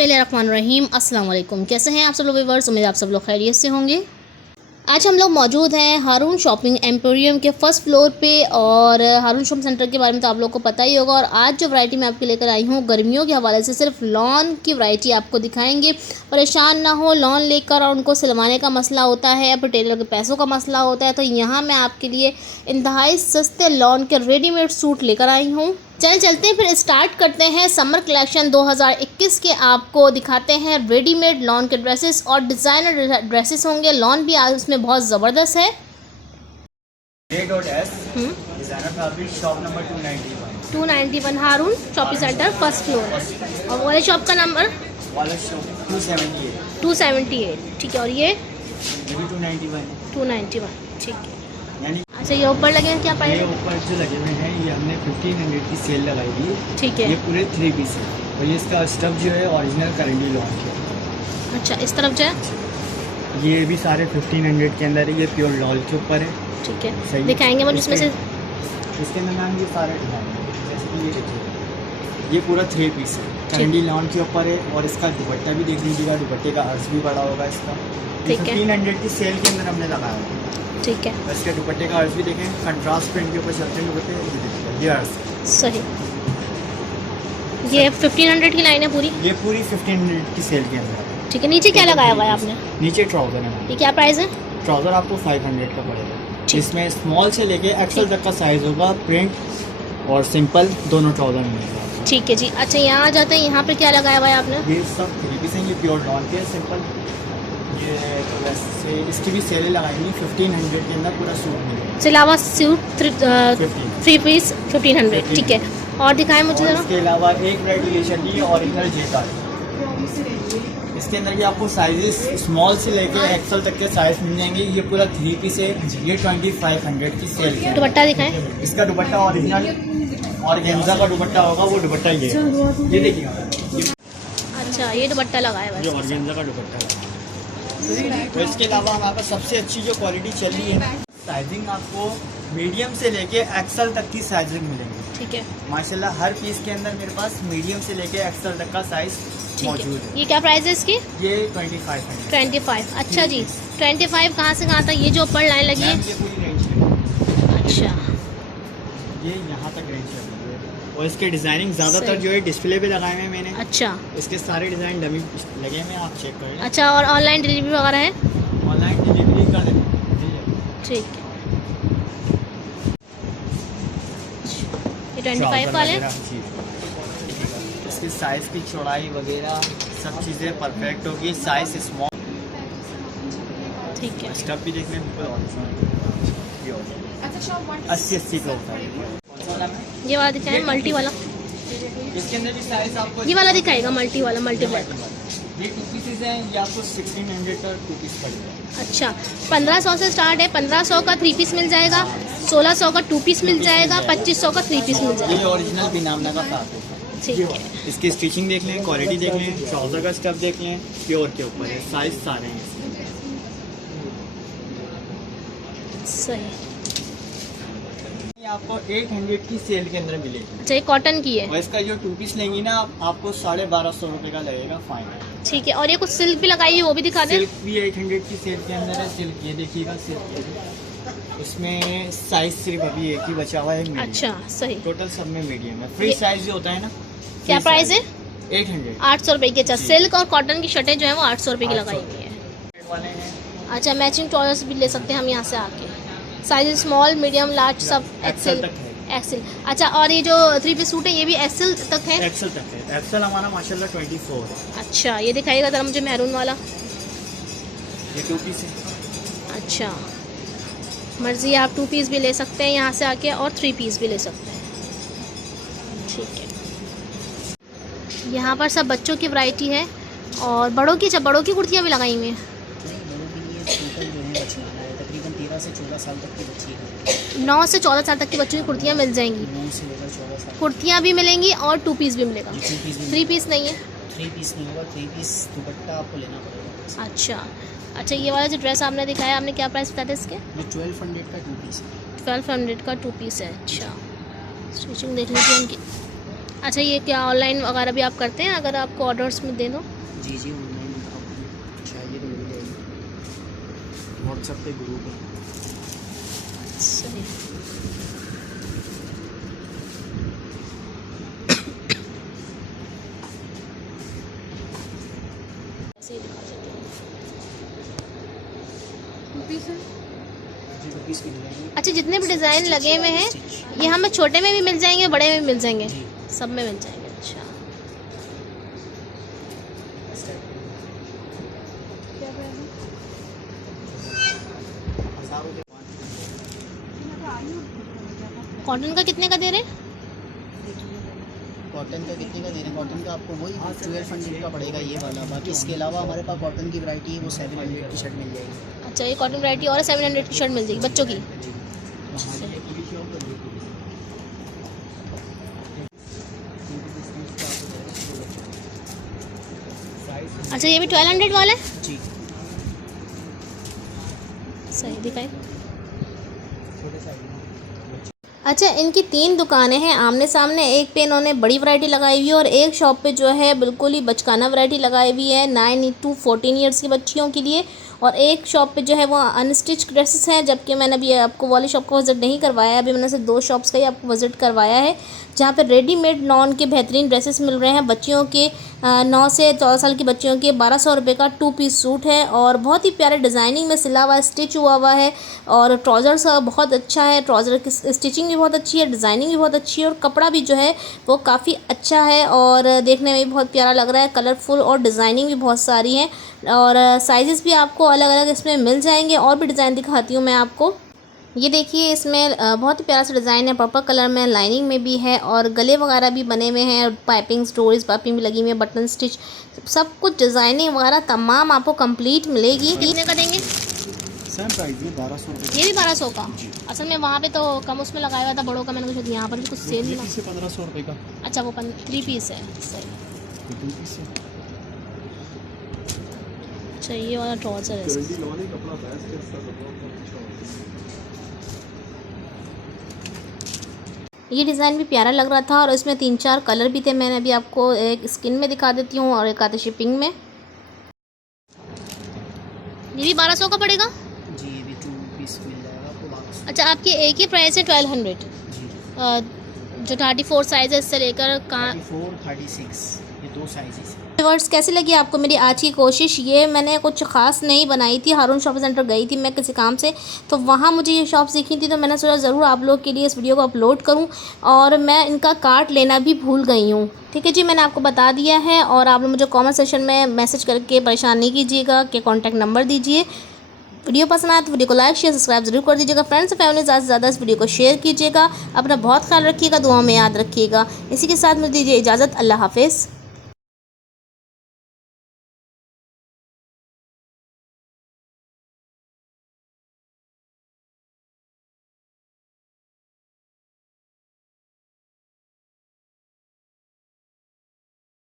बिस्मिल्लाहिर्रहमानिर्रहीम। अस्सलाम वालेकुम। कैसे हैं आप सब लोग व्यूअर्स? उम्मीद आप सब लोग खैरियत से होंगे। आज हम लोग मौजूद हैं हारून शॉपिंग एम्पोरियम के फर्स्ट फ्लोर पे। और हारून शॉपिंग सेंटर के बारे में तो आप लोग को पता ही होगा। और आज जो वैरायटी मैं आपके लेकर आई हूँ गर्मियों के हवाले से सिर्फ लॉन की वैरायटी आपको दिखाएंगे। परेशान ना हो, लॉन लेकर और उनको सिलवाने का मसला होता है या फिर टेलर के पैसों का मसला होता है, तो यहाँ मैं आपके लिए इंतहाई सस्ते लॉन के रेडीमेड सूट लेकर आई हूँ। चलते हैं फिर स्टार्ट करते हैं। समर कलेक्शन 2021 के आपको दिखाते हैं रेडीमेड लॉन के ड्रेसेस और डिज़ाइनर ड्रेसेस होंगे। लॉन भी आज उसमें बहुत ज़बरदस्त है। डिज़ाइनर फैब्रिक शॉप नंबर 291 हारून शॉपिंग सेंटर फर्स्ट फ्लोर। और वाले शॉप का नंबर वाला शॉप 278। ठीक है। और ये 291 ठीक है। यानी अच्छा, ये ऊपर लगे हैं क्या ये प्राइस? ऊपर जो लगे हुए हैं ये हमने 1500 की सेल लगाई थी। ठीक है। ये पूरे 3 पीस है और ये इसका स्टफ जो है ओरिजिनल करेंडी लॉन है। अच्छा, इस तरफ जो है ये भी सारे 1500 के अंदर है। ये प्योर लॉल के ऊपर है। ठीक सही है, है। दिखाएंगे मुझे इसमें से। इसके अंदर मैम ये सारे डिज़ाइन है। जैसे कि ये देखिए, ये पूरा 3 पीस है, करेंडी लॉन के ऊपर है। और इसका दुपट्टा भी देख लीजिएगा, दुपट्टे का अर्ज भी बड़ा होगा इसका। ठीक है। 1500 की सेल के अंदर हमने लगाया है। ठीक है, इसके दुपट्टे का अर्ज भी देखें, कंट्रास्ट प्रिंट के ऊपर चलते हैं दुपट्टे। ये अर्ज सही। ये 1500 की लाइन है पूरी। ये पूरी 1500 की सेल के अंदर है। ठीक है। नीचे क्या लगाया हुआ है आपने? नीचे ट्राउज़र है। ये क्या प्राइस है? ट्राउज़र आपको 500 का पड़ेगा। ठीक। इसमें स्मॉल से लेके एक्सेल तक का साइज़ होगा। प्रिंट और सिंपल दोनों ट्राउज़र मिलेगा। ठीक है जी। अच्छा, यहाँ आ जाते हैं। यहाँ पे क्या लगाया हुआ है आपने? ये सब 3 पीस हैं। ये प्योर लॉन के सिंपल। ये वैसे इसकी भी सेलें लगाएंगी। 1500 के अंदर पूरा सूट मिलेगा। इसके अलावा सूट 3 पीस 1500। ठीक है। और दिखाएं मुझे और जरा। इसके अलावा एक वैरायटी ले चलिए ओरिजिनल जेकार। इसके अंदर भी आपको साइजेस स्मॉल से लेकर एक्सेल तक के साइज मिल जाएंगे। ये पूरा 3 पीस है। ये 2500 की सेल है। दुपट्टा दिखाएं। इसका दुपट्टा ओरिजिनल और गेंजा का दुपट्टा होगा। वो दुपट्टा ये देखिए, अच्छा, ये दुपट्टा लगाया हुआ ये है। ऑर्गेन्जा का दुपट्टा है। तो इसके अलावा हमारे पास सबसे अच्छी जो क्वालिटी चल रही है, साइजिंग आपको मीडियम से लेके एक्सेल तक की साइजिंग मिलेंगी। ठीक है। माशाल्लाह हर पीस के अंदर मेरे पास मीडियम से लेके एक्सेल तक का साइज ठीक मौजूद है। है। ये क्या प्राइस है इसकी? ये 2500। 25। अच्छा जी। 25 कहाँ से कहाँ तक? ये जो ऊपर लाइन लगी है। ये पूरी रेंज है। अच्छा, ये यहाँ तक रेंज है। और इसके डिजाइनिंग ज़्यादातर सही। जो है डिस्प्ले पे लगाए हुए हैं मैंने। अच्छा। इसके सारे डिज़ाइन डमी लगे हुए हैं, आप चेक करें। अच्छा, और ऑनलाइन डिलीवरी वगैरह है? ऑनलाइन डिलीवरी कर देंगे। ठीक है। ये 25 वाले। इसकी साइज की चौड़ाई वगैरह सब चीज़ें परफेक्ट होगी। Size small. ठीक है। स्टफ भी देखने में बिल्कुल ओरिजिनल 80 का होता है। ये वाला दिखाएं, मल्टी वाला। इसके अंदर भी साइज आपको ये वाला दिखाएगा, मल्टी वाला, मल्टी ब्लैक। ये 2 पीसेज हैं। ये आपको 1600 का 2 पीस पड़ेगा। अच्छा, 1500 से स्टार्ट है। 1500 का 3 पीस मिल जाएगा, 1600 का 2 पीस मिल जाएगा, 2500 का 3 पीस मिल ये जाएगा। ओरिजिनल बिनामना का साथ है। ठीक है। इसकी स्टिचिंग देख लें, क्वालिटी देख लें, ट्राउज़र का स्टफ देख लें, प्योर के ऊपर है। साइज सारे हैं। सही। ये आपको 800 की सेल के अंदर मिलेगी। अच्छा, ये कॉटन की है। और इसका जो 2 पीस लेंगी ना आपको 1250 रुपये का लगेगा फाइन। ठीक है। और ये कुछ सिल्क भी लगाई है, वो भी दिखा दें। सिल्क भी 800 की सेल के अंदर है। सिल्क ये देखिएगा, सिल्क इसमें साइज सिर्फ अभी एक ही बचा हुआ है। अच्छा, सही। टोटल सब में मीडियम है। फ्री ये- साइज जो होता है ना। क्या प्राइस है? 800 800 रुपये की। अच्छा, जी। सिल्क और कॉटन की शर्टें जो है वो 800 रुपये की 800 लगाई हुई है। वाले हैं। अच्छा, मैचिंग ट्राउजर्स भी ले सकते हैं हम यहाँ से आके। साइज स्मॉल, मीडियम, लार्ज सब एक्सेल एक्सेल। तक है। एक्सेल। अच्छा, और ये जो 3 पीस सूट है ये भी एक्सेल तक है? एक्सेल तक है। एक्सेल हमारा माशाल्लाह 24 है। अच्छा, ये दिखाइएगा जरा मुझे मैरून वाला। ये 2 पीस है। अच्छा, मर्ज़ी, आप 2 पीस भी ले सकते हैं यहाँ से आके और 3 पीस भी ले सकते हैं। ठीक है। यहाँ पर सब बच्चों की वैरायटी है और बड़ों की। अच्छा, बड़ों की कुर्तियाँ भी लगाई हुई हैं। तकरीबन 13 से 14 साल तक की बच्ची है। 9 से 14 साल तक की बच्चों की कुर्तियाँ मिल जाएंगी। 9 से लेकर 14 साल। कुर्तियाँ भी मिलेंगी और 2 पीस भी मिलेगा। 3 पीस भी 3 पीस नहीं है। 3 पीस नहीं होगा। 3 पीस दुपट्टा आपको लेना पड़ेगा। अच्छा। अच्छा, ये वाला जो ड्रेस आपने दिखाया, आपने क्या प्राइस बताया था इसके? ये 1200 का 2 पीस है। 1200 का 2 पीस है। अच्छा, स्टिचिंग देख लीजिए उनकी। अच्छा, ये क्या ऑनलाइन वगैरह भी आप करते हैं अगर आपको ऑर्डर्स में दे दो? जी जी, ऑनलाइन आपको चाहिए तो मिल जाएगी। व्हाट्सएप पे ग्रुप है। सही। ऐसे ही दिखा देती हूँ। जी, रुपीस की मिलेगी। अच्छा, जितने भी डिज़ाइन लगे हुए हैं ये हमें छोटे में भी मिल जाएंगे, बड़े में भी मिल जाएंगे? जी। सब में मिल जाएंगे। अच्छा, कॉटन का कितने का दे रहे हैं? कॉटन का कितने का दे रहे हैं? कॉटन का आपको वही 1200 का पड़ेगा ये वाला। बाकी इसके अलावा हमारे पास कॉटन की वैरायटी है, वो 700 की शर्ट मिल जाएगी। अच्छा, ये कॉटन वैरायटी और 700 की शर्ट मिल जाएगी बच्चों की। अच्छा, ये भी 1200 वाला है? जी। सही दिखाई। छोटे साइज में। अच्छा, इनकी 3 दुकानें हैं आमने सामने। एक पे इन्होंने बड़ी वैरायटी लगाई हुई है और एक शॉप पे जो है बिल्कुल ही बचकाना वैरायटी लगाई हुई है 9 to 14 ईयर्स की बच्चियों के लिए। और एक शॉप पे जो है वो अनस्टिच ड्रेसेस हैं, जबकि मैंने अभी आपको वाली शॉप को विज़िट नहीं करवाया है। अभी मैंने सिर्फ 2 शॉप्स का ही आपको विज़िट करवाया है, जहाँ पे रेडीमेड नॉन के बेहतरीन ड्रेसेस मिल रहे हैं। बच्चियों के 9 से 14 साल की बच्चियों के 1200 रुपये का 2 पीस सूट है और बहुत ही प्यारे डिज़ाइनिंग में सिला हुआ स्टिच हुआ हुआ है। और ट्राउज़र्स बहुत अच्छा है, ट्राउज़र की स्टिचिंग भी बहुत अच्छी है, डिज़ाइनिंग भी बहुत अच्छी है और कपड़ा भी जो है वो काफ़ी अच्छा है और देखने में भी बहुत प्यारा लग रहा है। कलरफुल और डिज़ाइनिंग भी बहुत सारी है और साइज़ेस भी आपको अलग अलग इसमें मिल जाएंगे। और भी डिज़ाइन दिखाती हूँ मैं आपको। ये देखिए, इसमें बहुत ही प्यारा सा डिज़ाइन है, पर्पल कलर में, लाइनिंग में भी है और गले वगैरह भी बने हुए हैं। पाइपिंग स्टोरीज पाइपिंग भी लगी हुई है, बटन स्टिच, सब कुछ डिज़ाइनिंग वगैरह तमाम आपको कंप्लीट मिलेगी। कितने का देंगे? सेम प्राइस में 1200 रुपये। ये भी 1200 का? असल में वहाँ पे तो कम उसमें लगाया हुआ था बड़ों का, मैंने कुछ यहाँ पर भी कुछ सेल नहीं। 1500 रुपये का। अच्छा, वो 3 पीस है। सही। अच्छा, ये वाला ट्राउज़र है। ये डिज़ाइन भी प्यारा लग रहा था और इसमें 3-4 कलर भी थे। मैंने अभी आपको एक स्किन में दिखा देती हूँ और एक आते शिपिंग में। ये भी 1200 का पड़ेगा? जी, ये भी 2 पीस मिल जाएगा आपको 1200। अच्छा, आपकी एक ही प्राइस है 1200? जी। जो 34 साइज़ है इससे लेकर 34, 36 ये 2 साइजेस। व्यूअर्स, कैसी लगी आपको मेरी आज की कोशिश? ये मैंने कुछ ख़ास नहीं बनाई थी। हारून शॉपिंग सेंटर गई थी मैं किसी काम से, तो वहाँ मुझे ये शॉप दिखी थी, तो मैंने सोचा ज़रूर आप लोग के लिए इस वीडियो को अपलोड करूँ। और मैं इनका कार्ट लेना भी भूल गई हूँ। ठीक है जी, मैंने आपको बता दिया है और आप लोग मुझे कॉमेंट सेक्शन में मैसेज करके परेशान नहीं कीजिएगा कि कॉन्टैक्ट नंबर दीजिए। वीडियो पसंद आए तो वीडियो को लाइक शेयर सब्सक्राइब जरूर कर दीजिएगा। फ्रेंड्स और फैमिली ज़्यादा से ज़्यादा इस वीडियो को शेयर कीजिएगा। अपना बहुत ख्याल रखिएगा, दुआ में याद रखिएगा। इसी के साथ मुझे दीजिए इजाज़त। अल्लाह हाफिज़।